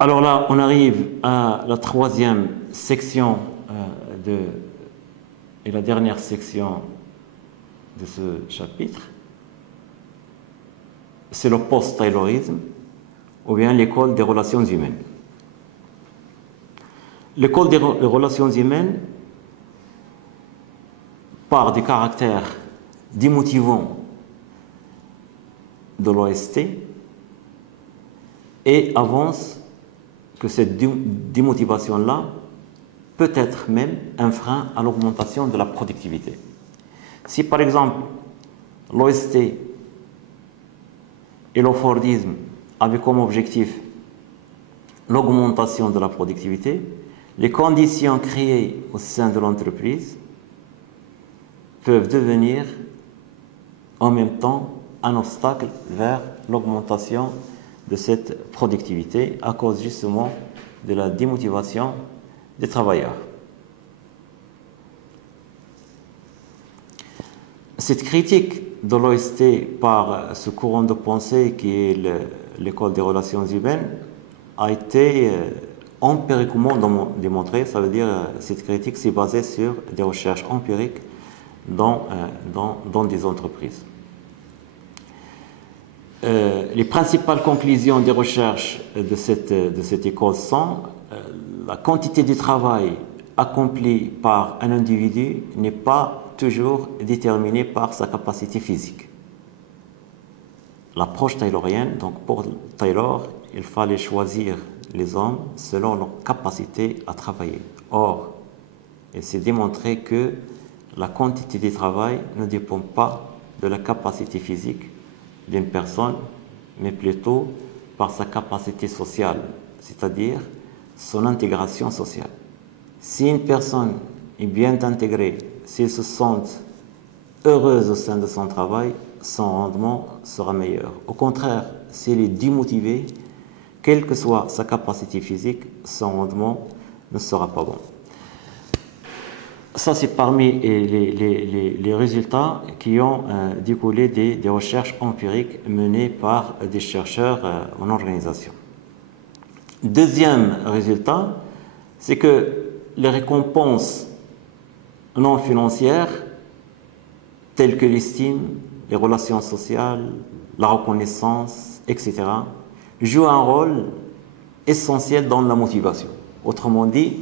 Alors là, on arrive à la troisième section et la dernière section de ce chapitre. C'est le post-taylorisme, ou bien l'école des relations humaines. L'école des relations humaines part du caractère démotivant de l'OST et avance que cette démotivation-là peut être même un frein à l'augmentation de la productivité. Si par exemple l'OST et le Fordisme avaient comme objectif l'augmentation de la productivité, les conditions créées au sein de l'entreprise peuvent devenir en même temps un obstacle vers l'augmentation de cette productivité à cause justement de la démotivation des travailleurs. Cette critique de l'OST par ce courant de pensée qui est l'école des relations humaines a été empiriquement démontrée, ça veut dire cette critique s'est basée sur des recherches empiriques dans des entreprises. Les principales conclusions des recherches de cette école sont la quantité de travail accompli par un individu n'est pas toujours déterminée par sa capacité physique. L'approche taylorienne, donc pour Taylor, il fallait choisir les hommes selon leur capacité à travailler. Or, il s'est démontré que la quantité de travail ne dépend pas de la capacité physique d'une personne, mais plutôt par sa capacité sociale, c'est-à-dire son intégration sociale. Si une personne est bien intégrée, s'il se sent heureuse au sein de son travail, son rendement sera meilleur. Au contraire, s'il est démotivé, quelle que soit sa capacité physique, son rendement ne sera pas bon. Ça, c'est parmi les résultats qui ont découlé des recherches empiriques menées par des chercheurs en organisation. Deuxième résultat, c'est que les récompenses non financières, telles que l'estime, les relations sociales, la reconnaissance, etc., jouent un rôle essentiel dans la motivation. Autrement dit,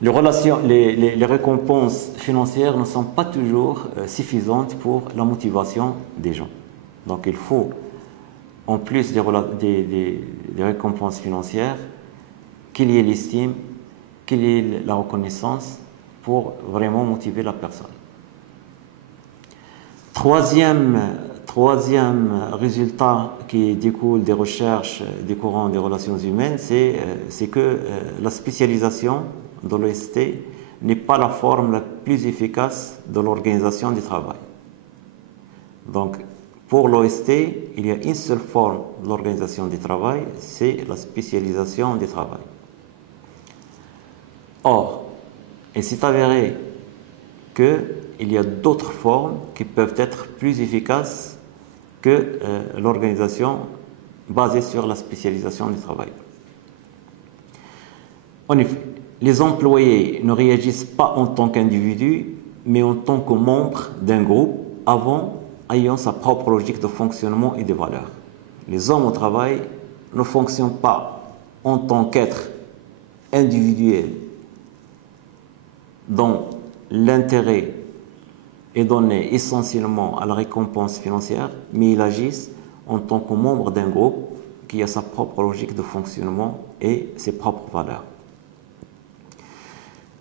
les récompenses financières ne sont pas toujours suffisantes pour la motivation des gens. Donc il faut, en plus des récompenses financières, qu'il y ait l'estime, qu'il y ait la reconnaissance pour vraiment motiver la personne. Troisième résultat qui découle des recherches des courants des relations humaines, c'est que la spécialisation de l'OST n'est pas la forme la plus efficace de l'organisation du travail. Donc, pour l'OST, il y a une seule forme de l'organisation du travail, c'est la spécialisation du travail. Or, il s'est avéré qu'il y a d'autres formes qui peuvent être plus efficaces que l'organisation basée sur la spécialisation du travail. En effet, les employés ne réagissent pas en tant qu'individus, mais en tant que membres d'un groupe ayant sa propre logique de fonctionnement et de valeurs. Les hommes au travail ne fonctionnent pas en tant qu'êtres individuels dont l'intérêt est donné essentiellement à la récompense financière, mais ils agissent en tant que membres d'un groupe qui a sa propre logique de fonctionnement et ses propres valeurs.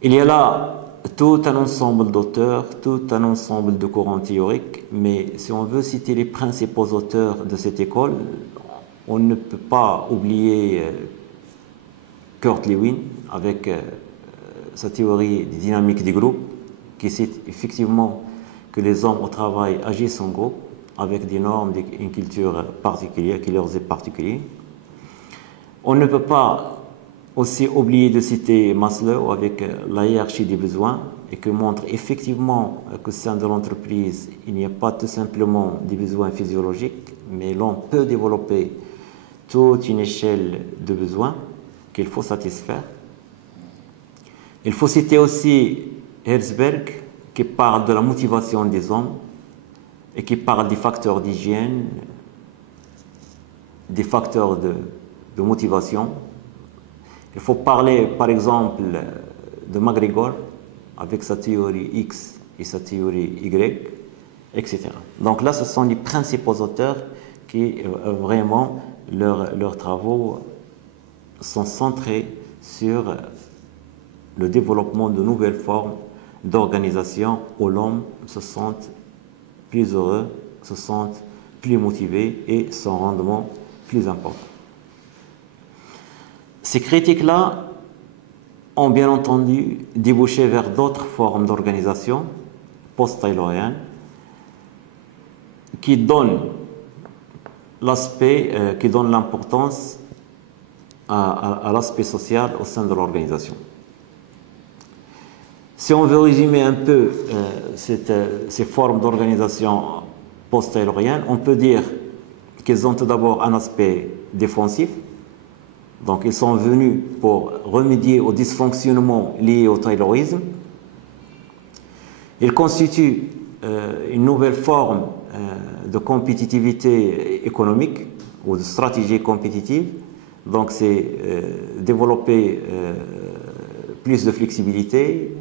Il y a là tout un ensemble d'auteurs, tout un ensemble de courants théoriques, mais si on veut citer les principaux auteurs de cette école, on ne peut pas oublier Kurt Lewin avec sa théorie des dynamiques des groupes, qui cite effectivement que les hommes au travail agissent en groupe avec des normes, une culture particulière qui leur est particulière. On ne peut pas aussi oublier de citer Maslow avec la hiérarchie des besoins et qui montre effectivement qu'au sein de l'entreprise, il n'y a pas tout simplement des besoins physiologiques, mais l'on peut développer toute une échelle de besoins qu'il faut satisfaire. Il faut citer aussi Herzberg, qui parle de la motivation des hommes et qui parle des facteurs d'hygiène, des facteurs de motivation. Il faut parler, par exemple, de MacGregor avec sa théorie X et sa théorie Y, etc. Donc là, ce sont les principaux auteurs qui, vraiment, leurs travaux sont centrés sur le développement de nouvelles formes d'organisation où l'homme se sente plus heureux, se sente plus motivé et son rendement plus important. Ces critiques-là ont bien entendu débouché vers d'autres formes d'organisation post-tayloriennes qui donnent l'importance à l'aspect social au sein de l'organisation. Si on veut résumer un peu ces formes d'organisation post-taylorienne, on peut dire qu'elles ont tout d'abord un aspect défensif. Donc, ils sont venus pour remédier aux dysfonctionnements liés au taylorisme. Ils constituent une nouvelle forme de compétitivité économique ou de stratégie compétitive. Donc, c'est développer plus de flexibilité,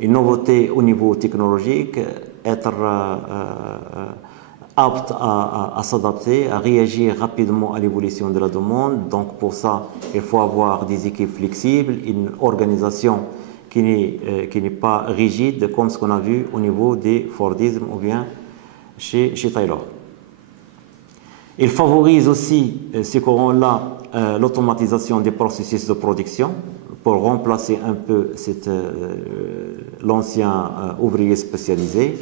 une nouveauté au niveau technologique, être apte à s'adapter, à réagir rapidement à l'évolution de la demande. Donc pour ça, il faut avoir des équipes flexibles, une organisation qui n'est pas rigide, comme ce qu'on a vu au niveau des Fordisme ou bien chez Taylor. Il favorise aussi, ces courants-là, l'automatisation des processus de production pour remplacer un peu l'ancien ouvrier spécialisé.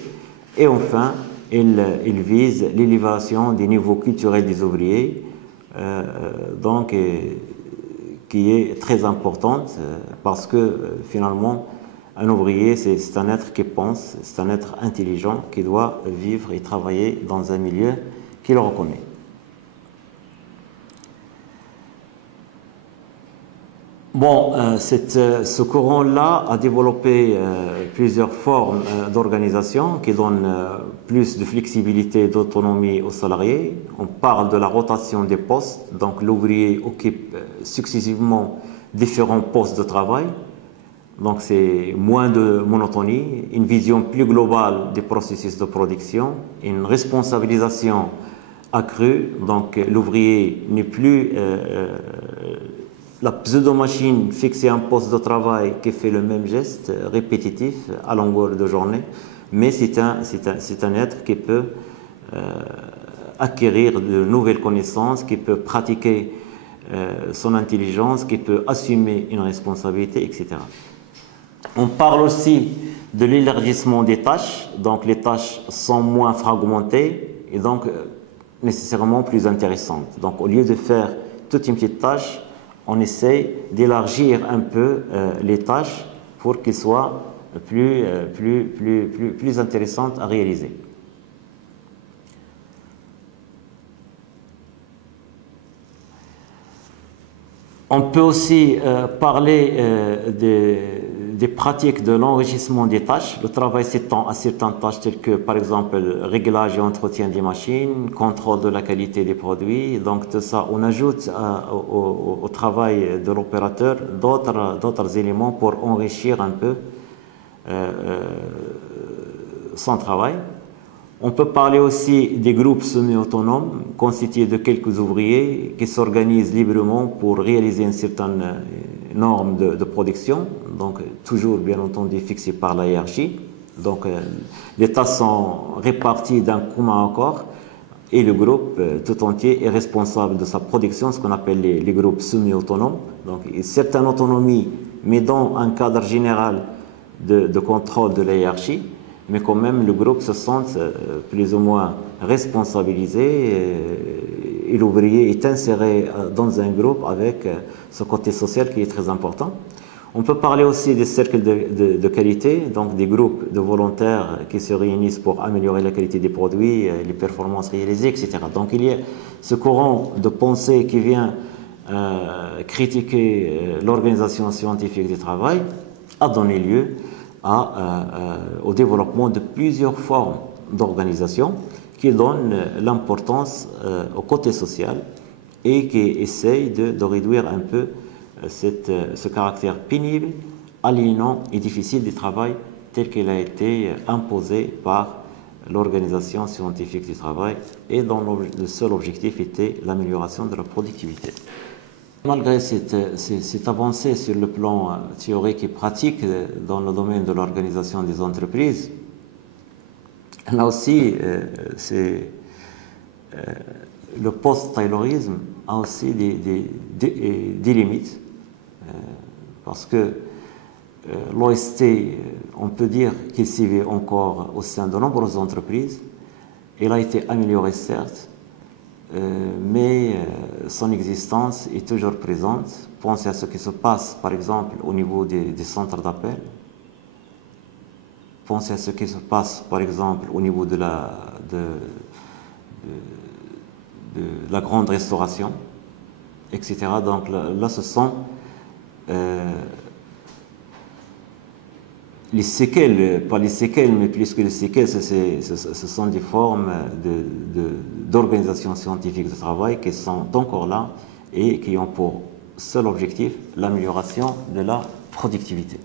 Et enfin, il vise l'élévation des niveaux culturels des ouvriers, qui est très importante parce que finalement, un ouvrier, c'est un être qui pense, c'est un être intelligent qui doit vivre et travailler dans un milieu qu'il reconnaît. Bon, ce courant-là a développé plusieurs formes d'organisation qui donnent plus de flexibilité et d'autonomie aux salariés. On parle de la rotation des postes, donc l'ouvrier occupe successivement différents postes de travail. Donc c'est moins de monotonie, une vision plus globale des processus de production, une responsabilisation accrue. Donc l'ouvrier n'est plus la pseudo-machine fixée à un poste de travail qui fait le même geste répétitif à longueur de journée, mais c'est un être qui peut acquérir de nouvelles connaissances, qui peut pratiquer son intelligence, qui peut assumer une responsabilité, etc. On parle aussi de l'élargissement des tâches, donc les tâches sont moins fragmentées et donc nécessairement plus intéressantes. Donc au lieu de faire toute une petite tâche, on essaie d'élargir un peu les tâches pour qu'elles soient plus intéressantes à réaliser. On peut aussi parler des pratiques de l'enrichissement des tâches. Le travail s'étend à certaines tâches telles que, par exemple, réglage et entretien des machines, contrôle de la qualité des produits. Donc, tout ça, on ajoute au travail de l'opérateur d'autres éléments pour enrichir un peu son travail. On peut parler aussi des groupes semi-autonomes constitués de quelques ouvriers qui s'organisent librement pour réaliser une certaine norme de production, donc toujours bien entendu fixée par la hiérarchie. Donc les tâches sont réparties d'un commun accord et le groupe tout entier est responsable de sa production, ce qu'on appelle les groupes semi-autonomes. Donc une certaine autonomie, mais dans un cadre général de contrôle de la hiérarchie. Mais quand même, le groupe se sent plus ou moins responsabilisé et l'ouvrier est inséré dans un groupe avec ce côté social qui est très important. On peut parler aussi des cercles de qualité, donc des groupes de volontaires qui se réunissent pour améliorer la qualité des produits, les performances réalisées, etc. Donc il y a ce courant de pensée qui vient critiquer l'organisation scientifique du travail, a donné lieu au développement de plusieurs formes d'organisation qui donnent l'importance au côté social et qui essayent de réduire un peu ce caractère pénible, aliénant et difficile du travail tel qu'il a été imposé par l'organisation scientifique du travail et dont le seul objectif était l'amélioration de la productivité. Malgré cette avancée sur le plan théorique et pratique dans le domaine de l'organisation des entreprises, là aussi, le post-taylorisme a aussi des limites, parce que l'OST, on peut dire qu'il s'y encore au sein de nombreuses entreprises. Il a été amélioré, certes, mais son existence est toujours présente. Pensez à ce qui se passe, par exemple, au niveau des centres d'appel. Pensez à ce qui se passe, par exemple, au niveau de la grande restauration, etc. Donc là ce sont les séquelles, pas les séquelles, mais plus que les séquelles, ce sont des formes d'organisation scientifique de travail qui sont encore là et qui ont pour seul objectif l'amélioration de la productivité.